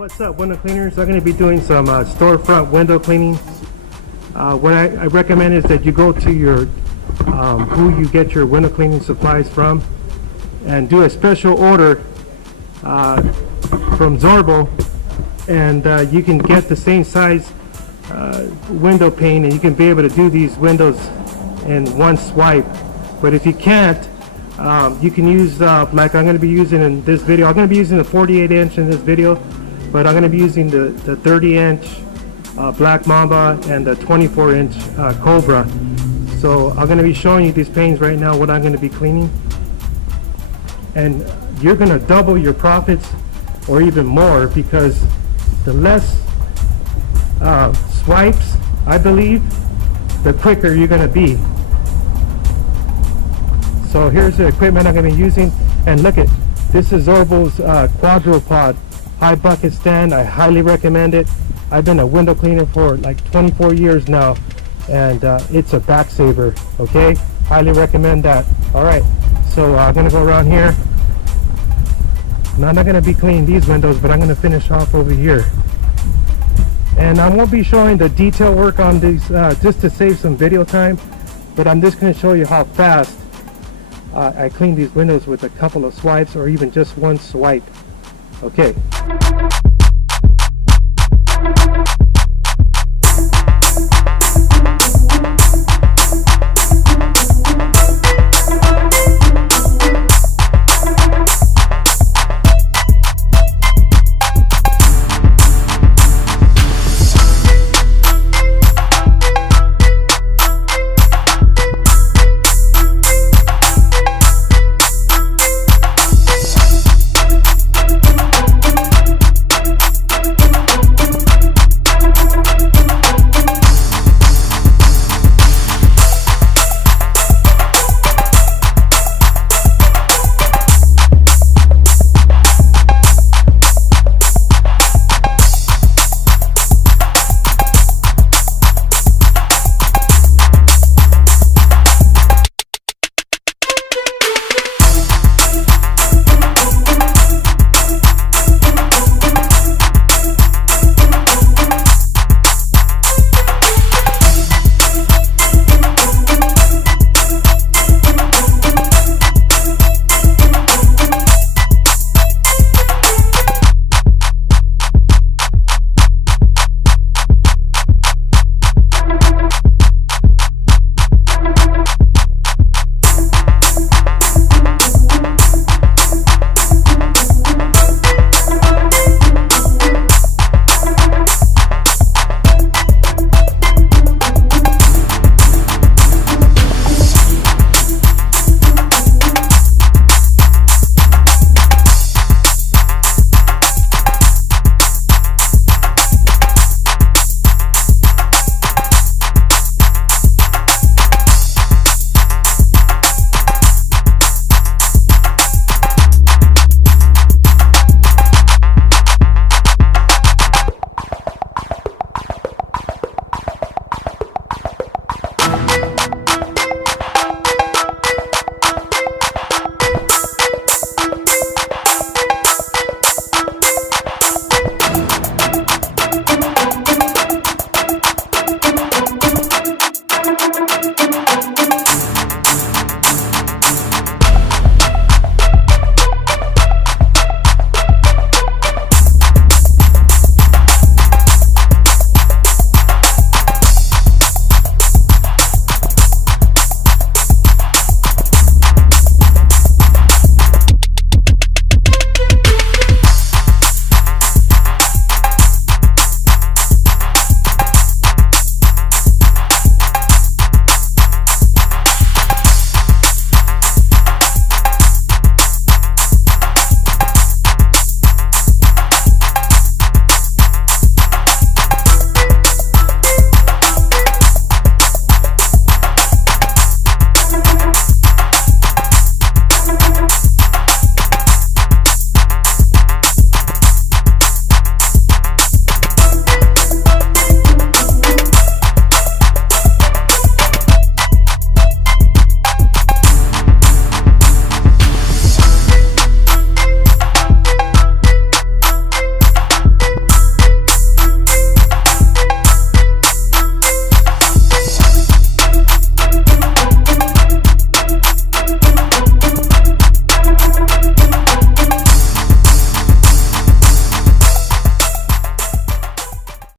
What's up, window cleaners? I'm going to be doing some storefront window cleaning. What I recommend is that you go to your who you get your window cleaning supplies from and do a special order from Zorbo, and you can get the same size window pane, and you can be able to do these windows in one swipe. But if you can't, you can use like I'm going to be using in this video. I'm going to be using the 48-inch in this video, but I'm going to be using the 30-inch Black Mamba and the 24-inch Cobra. So I'm going to be showing you these panes right now, what I'm going to be cleaning, and you're going to double your profits or even more, because the less swipes, I believe, the quicker you're going to be. So here's the equipment I'm going to be using, and look at this is Zorbo's quadrupod high bucket stand. I highly recommend it. I've been a window cleaner for like 24 years now, and it's a back saver. Okay, highly recommend that. All right, so I'm going to go around here. Now, I'm not going to be cleaning these windows, but I'm going to finish off over here. And I won't be showing the detail work on these just to save some video time, but I'm just going to show you how fast I clean these windows with a couple of swipes or even just one swipe. Okay.